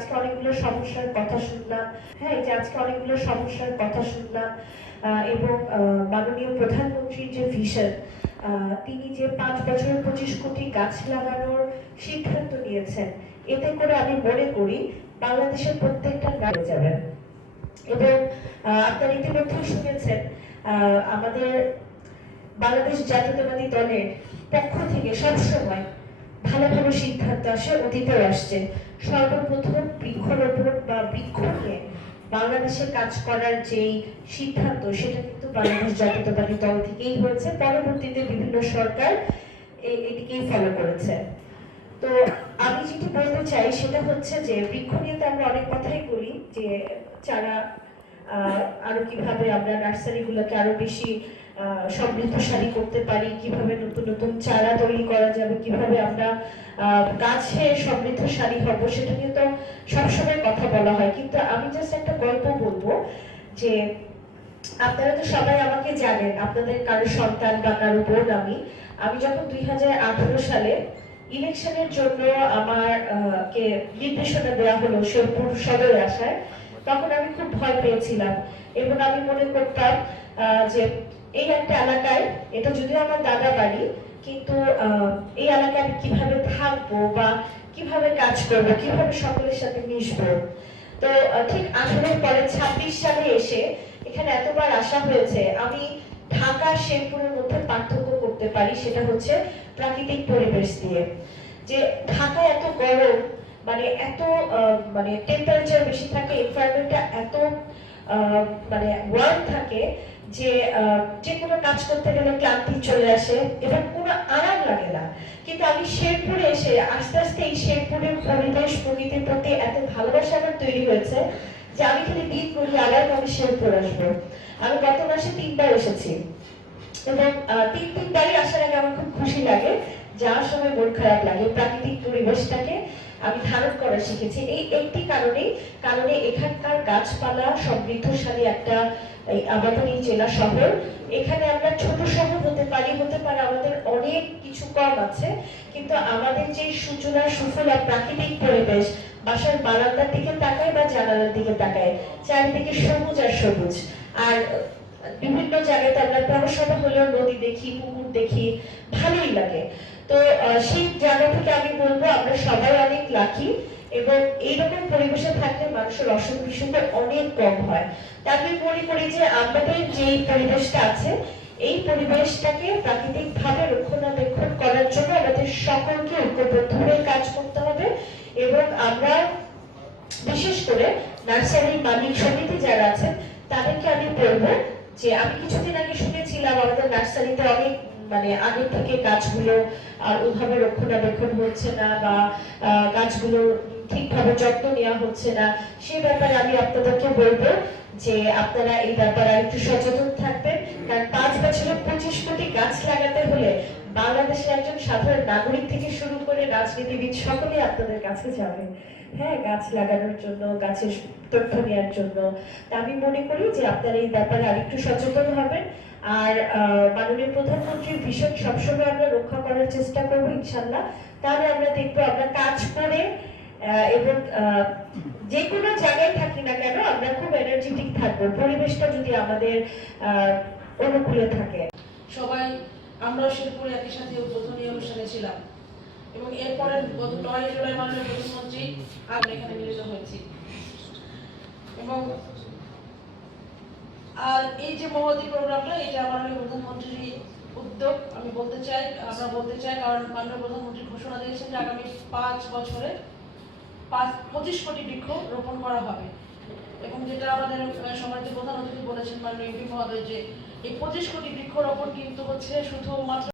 আজকে অনেকগুলো সমস্যার কথা শুনলাম, এবং মাননীয় প্রধানমন্ত্রীর যে ভিশন, তিনি যে 5 বছরে 25 কোটি গাছ লাগানোর সিদ্ধান্ত নিয়েছেন, এতে করে আমি মনে করি বাংলাদেশের প্রত্যেকটা নাগরিক যাবেন। এবং আপনারা ইতিমধ্যে শুনেছেন আমাদের বাংলাদেশ জাতীয়তাবাদী দলের পক্ষ থেকে সবসময় ভালো ভালো সিদ্ধান্ত আসে, অতীতেও আসছে। সর্বপ্রথম বৃক্ষরোপণ বা বৃক্ষ নিয়ে বাংলাদেশে কাজ করার যেই সিদ্ধান্ত, সেটা কিন্তু বাংলাদেশ জাতীয়তাবাদী দল থেকেই হয়েছে। পরবর্তীতে বিভিন্ন সরকার এটিকেই ফলো করেছে। তো আমি যেটি বলতে চাই সেটা হচ্ছে যে বৃক্ষ নিয়ে তো আমরা অনেক কথাই বলি, যে চারা আরো কিভাবে আমরা নার্সারিগুলোকে আরো বেশি সমৃদ্ধশালী করতে পারি, কিভাবে নতুন নতুন চারা তৈরি করা যাবে, কিভাবে আমরা গাছে সমৃদ্ধশালী হব, সেটা নিয়ে তো সবসময় কথা বলা হয়। কিন্তু আমি জাস্ট একটা গল্প বলবো, যে আপনারা তো সবাই আমাকে জানেন, আপনাদের কারো সন্তান বা কারো বোন আমি যখন 2018 সালে ইলেকশনের জন্য আমার কে নির্দেশনা দেওয়া হলো শেরপুর সদরে আসার, তখন আমি খুব ভয় পেয়েছিলাম এবং আমি মনে করতাম যে এই একটা এলাকায়, এটা যদিও আমার দাদা বাড়ি, কিন্তু এই এলাকায় আমি কিভাবে থাকবো বা কিভাবে কাজ করবো, কিভাবে সকলের সাথে মিশবো। তো ঠিক 18 পরে 26 সালে এসে এখানে এতবার আসা হয়েছে, আমি ঢাকা শেরপুরের মধ্যে পার্থক্য করতে পারি, সেটা হচ্ছে প্রাকৃতিক পরিবেশ দিয়ে। যে ঢাকায় এত গরম, মানে এত টেম্পারেচার বেশি থাকে, এনভায়রনমেন্টটা এত ওয়ার্ম থাকে যে যে কোনো কাজ করতে গেলে ক্লান্তি চলে আসে এবং কোনো আরাম লাগে না। কিন্তু আমি শেরপুরে এসে আস্তে আস্তে এই শেরপুরের পরিবেশ প্রকৃতির প্রতি এত ভালোবাসা আমার তৈরি হয়েছে যে আমি খালি দিন করি আবার আমি শেরপুর আসবো। আমি গত মাসে 3বার এসেছি এবং তিনবারই আসার আগে আমার খুব খুশি লাগে, যাওয়ার সময় মন খারাপ লাগে। প্রাকৃতিক পরিবেশটাকে আমি ধারণ করা শিখেছি এই একটি কারণে এখানকার গাছপালা সমৃদ্ধশালী একটা আমাদের এই জেলা শহর। এখানে আমরা ছোট শহর হতে পারে আমাদের অনেক কিছু কম আছে, কিন্তু আমাদের যে সুজলা সুফলা প্রাকৃতিক পরিবেশ, বাসার বারান্দার দিকে তাকায় বা জানালার দিকে তাকায়, চারিদিকে সবুজ আর সবুজ। আর বিভিন্ন জায়গাতে আমরা পৌরসভা হলেও নদী দেখি, পুকুর দেখি, ভালোই লাগে। তো সেই জায়গা থেকে আমি বলবো আমরা সবাই অনেক লাকি এবং এইরকম পরিবেশে থাকলে মানুষের অসুখ বিসুখের অনেক কম হয়। তা আমি মনে করি যে আমাদের যে পরিবেশটা আছে, এই পরিবেশটাকে প্রাকৃতিক ভাবে রক্ষণাবেক্ষণ করার জন্য আমাদের সকলকে ঐক্যবদ্ধ হয়ে কাজ করতে হবে। এবং আমরা বিশেষ করে নার্সারি মালিক সমিতি যারা আছেন তাদেরকে আমি বলবো যে আমি কিছুদিন আগে শুনেছিলাম আমাদের নার্সারিতে অনেক আগের থেকে গাছগুলো আর ওইভাবে রক্ষণাবেক্ষণ হচ্ছে না বা গাছগুলো ঠিকভাবে যত্ন নেওয়া হচ্ছে না। সেই ব্যাপারে আমি আপনাদেরকে বলবো যে আপনারা এই ব্যাপারে একটু সচেতন থাকবেন, কারণ 5 বছরে 25 কোটি গাছ লাগাতে হলে বাংলাদেশের একজন সাধারণ নাগরিক থেকে শুরু করে রাজনীতিবিদ সকলে আপনাদের কাছে যাবে, হ্যাঁ, গাছ লাগানোর জন্য, গাছের তথ্য নেওয়ার জন্য। তা আমি মনে করি যে আপনারা এই ব্যাপারে আরেকটু সচেতন হবেন। আর মাননীয় প্রধানমন্ত্রীর ভীষণ সবসময় আমরা রক্ষা করার চেষ্টা করবো ইনশাল্লাহ। তাহলে আমরা দেখবো আমরা কাজ করে এবং যে কোনো জায়গায় থাকি না কেন আমরা খুব এনার্জেটিক থাকবো, পরিবেশটা যদি আমাদের অনুকূলে থাকে। সবাই আমরা শেরপুরে একই সাথে উদ্বোধনী অনুষ্ঠানে ছিলাম এবং এরপরে গত 9 জুলাই মাননীয় প্রধানমন্ত্রী আগে এখানে মিলিত হয়েছি। এবং আর এই যে মহতী প্রোগ্রামটা, এটা মাননীয় প্রধানমন্ত্রীর উদ্যোগ আমরা বলতে চাই, কারণ মাননীয় প্রধানমন্ত্রী ঘোষণা দিয়েছেন যে আগামী 5 বছরে 25 কোটি বৃক্ষ রোপণ করা হবে। এবং যেটা আমাদের সম্মানিত প্রধান অতিথি বলেছেন মাননীয় এমপি মহোদয়, যে এই 25 কোটি বৃক্ষ রোপণ কিন্তু হচ্ছে শুধুমাত্র